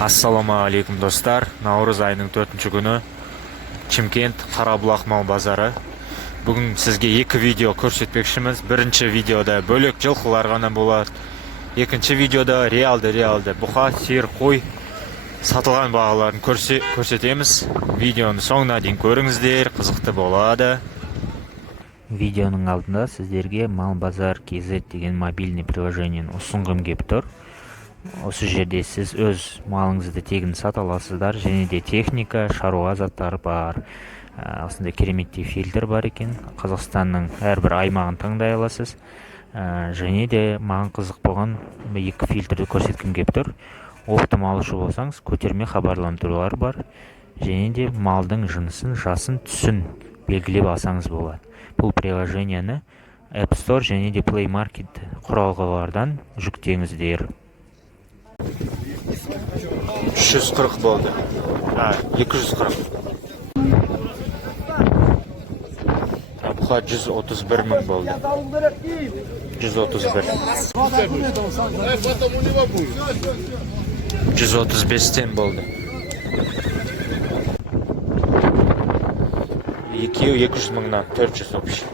Ассаламағалейкум достар, наурыз айының 4-ші күні Чимкент Қарабұлақ мал базары. Бүгін сізге екі видео көрсетпекшіміз. Бірінші видеода бөлек жылқылар ғана болады. Екінші видеода реалды бұқа, сиыр, қой сатылған бағаларын көрсетеміз. Видеоны соңына дейін көріңіздер, қызықты болады. Видеоның алдында сіздерге Мал Базар KZ деген мобильный приложениені ұсынғым келіп тұр. Осы жерде сіз өз малыңызды тегін сата аласыздар, және де техника, шаруа заттары бар. Осындай кереметтей фильтр бар екен. Қазақстанның әрбір аймағын таңдай аласыз. Және де маған қызық болған екі фильтрді көрсеткім келіп тұр. Оптым алушы болсаңыз, көтерме хабарландырулар бар. Және де малдың жынысын, жасын, түсін белгілеп алсаңыз болады. Бұл приложениені App Store және де Play Market құралғылардан жүктеңіздер. 340 болды. 240. Бұға 131 мың болды. 131. 135-тен болды. Екеуі 200 мыңнан 400 общий.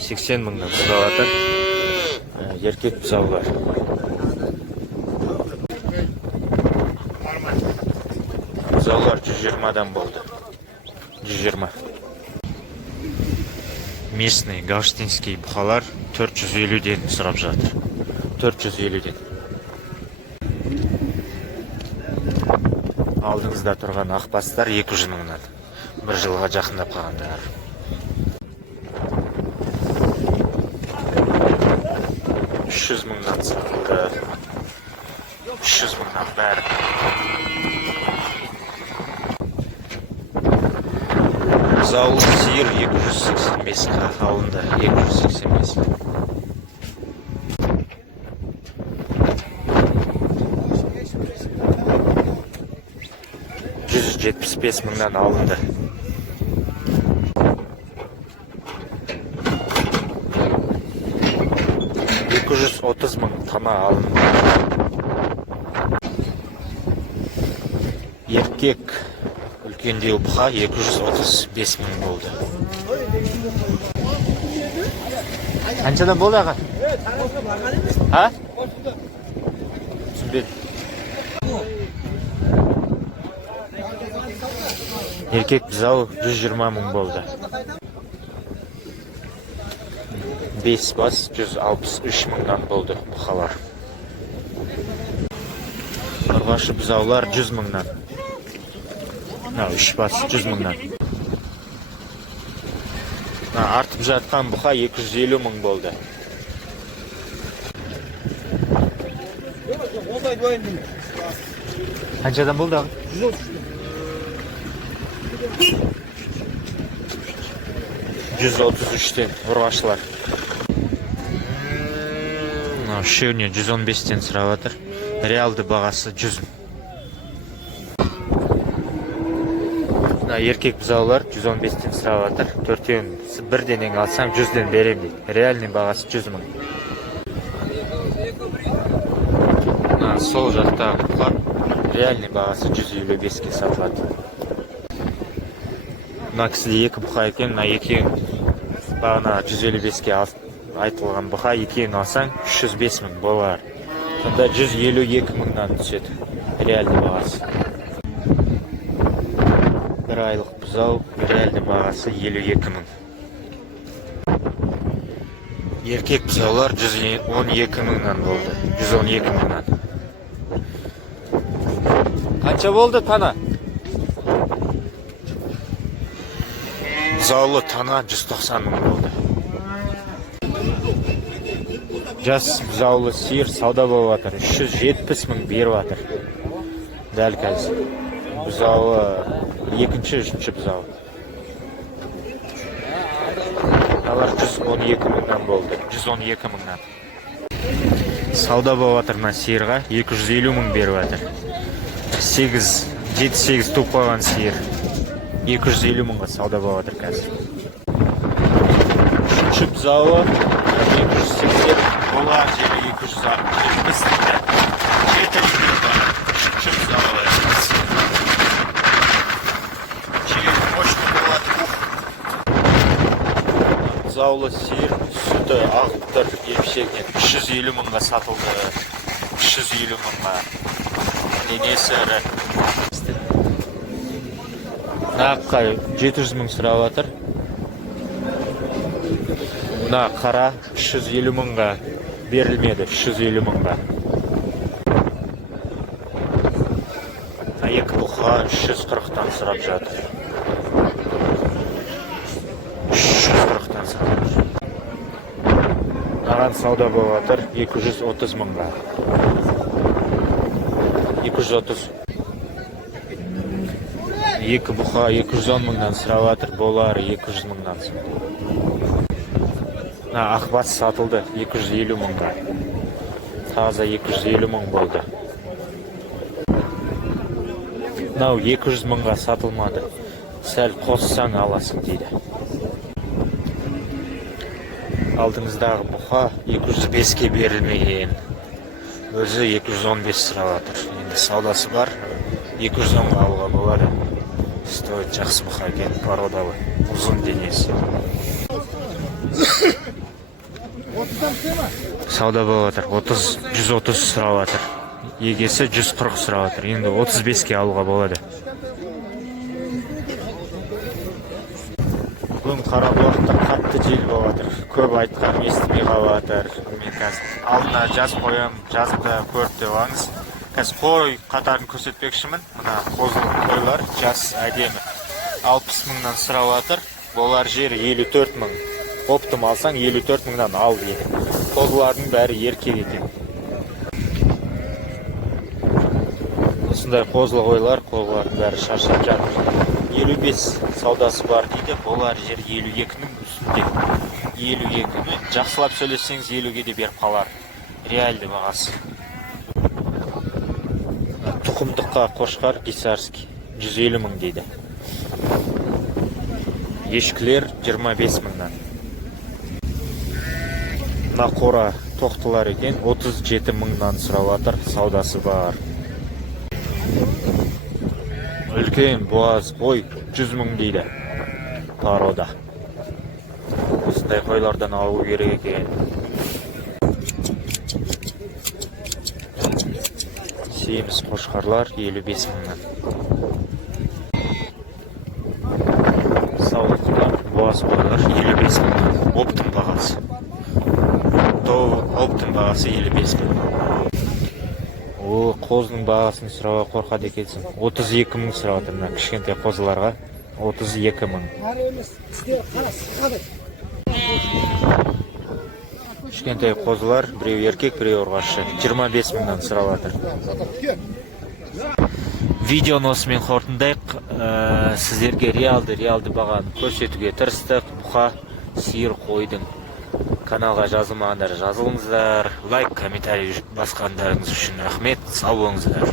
80 мыңнан сұралатыр. Еркек бұзаулар. Бұзаулар 120-дан болды. 120. Местный гаштинский бұқалар 450-ден сұрап жатыр. 450-ден. Алдыңызда тұрған ақбастар 200 мыңнан. Бір жылға жақындап қалғандар. 300 мыңнан сатылды. 300 мыңнан бәрі. Зауыл сиыр 285-қа алынды. 285. 175 мыңнан алынды. 230 мың тана алынды. Еркек үлкендеу бұқа 235 мың болды. Қаншадан болды аға? Түсінбедім. Еркек бұзау 120 мың болды. 5 бас 163 мыңнан болды бұқалар. Ұрғашы бұзаулар 100 мыңнан. 3 бас 100 мыңнан. Артып жатқан бұқа 250 мың болды. Қаншадан болды аға? 133-тен ұрғашылар. Үшеуіне 115-тен сұрап жатыр. Реалды бағасы 100. Еркек бұзаулар 115-тен сұрап жатыр. Төртеуін бірден алсаң 100-ден берем дейді. Реальный бағасы 100 мың. Сол жақтағы бұқар реальный бағасы 155-ке сатылады. Мына кісіде екі бұқа екен, екеуін бағана 155-ке айтылған бұқа, екеуін алсаң 305 мың болар. Сонда 152 мыңнан түседі реальный бағасы. Бір айлық бұзау, реальный бағасы 52 мың. Еркек бұзаулар 112 мыңнан болды. 112 мыңнан. Қанша болды тана? Бұзаулы тана 190 мың болды. Жас бұзаулы сиыр сауда болып жатыр. 370 мың беріп жатыр. Дәл қазір. Бұзауы екінші, үшінші бұзау. Алар 112 мыңнан болды. 112 мыңнан. Сауда болып жатыр мына сиырға 250 мың беріп жатыр. 7-8 туп қойған сиыр. 250 мыңға сауда болып жатыр қазір. Үшінші бұзауы 280, олар жері 260. бұзаулы сиыр сүті ағып тұр, емшегінен 350 мыңға сатылды. 350 мыңға. Денесі ірі. Наққа 700 мың сұрап жатыр. Мына қара 350 мыңға берілмеді, 350 мыңға. Екі бұқа 340-тан сұрап жатыр. 340-тан сұрап жатыр. Наған сауда болып жатыр 230 мыңға. 230. Екі бұқа 210 мыңнан сұрап жатыр, болары 200 мыңнан. Ақбас сатылды 250 мыңға. Таза 250 мың болды. Нау 200 мыңға сатылмады. Сәл қоссаң аласың дейді. Алдыңыздағы бұқа 205-ке берілмеген. Өзі 215 сұрап жатыр. Енді саудасы бар. 210-ға алуға болады. Стоит жақсы бұқа екен, породалы, ұзын денесі. Сауда болып жатыр. 130 сұрап жатыр. Егесі 140 сұрап жатыр. Енді 35-ке алуға болады. Бүгін Қарабұлақта қатты жел болып жатыр. Көп айтқан естімей қалып жатыр. Мен қазір алдына жазып қоям, жазып та көріп те алыңыз. Қазір қой қатарын көрсетпекшімін. Мына қозылық қойлар жас әдемі. 60 мыңнан сұрап жатыр. Болар жері 54 мың. Оптым алсаң 54 мыңнан ал дейді. Қозылардың бәрі еркек екен. Осындай қозылы қойлар, қозылардың бәрі шаршап жатыр. 55 саудасы бар дейді. Болар жер 52-нің үстінде. 52-ні жақсылап сөйлесеңіз 50-ге де беріп қалар. Реалды бағасы. Тұқымдыққа қошқар гисарский 150 мың дейді. Ешкілер 25 мыңнан. Мына қора тоқтылар екен 37 мыңнан сұрап жатыр, саудасы бар. Үлкен боз қой 100 мың дейді. Порода. Осындай қойлардан алу керек екен. Семіз қошқарлар 55 мыңнан. Саулықтар боз қойлар 55 мыңнан. Оптым бағасы. Оптым бағасы 55 мың. Қозының бағасын сұрауға қорқады екенсің. 32 мың сұрап жатыр мына кішкентай қозыларға. 32 мың. Кішкентай қозылар, біреу еркек, біреу ұрғашы. 25 мыңнан сұрап жатыр. Видеоны осымен қорытындайық. Сіздерге реалды бағаны көрсетуге тырыстық. Бұқа, сиыр, қойдың. Каналға жазылмағандар жазылыңыздар. Лайк, комментарий басқандарыңыз үшін рахмет. Сау болыңыздар.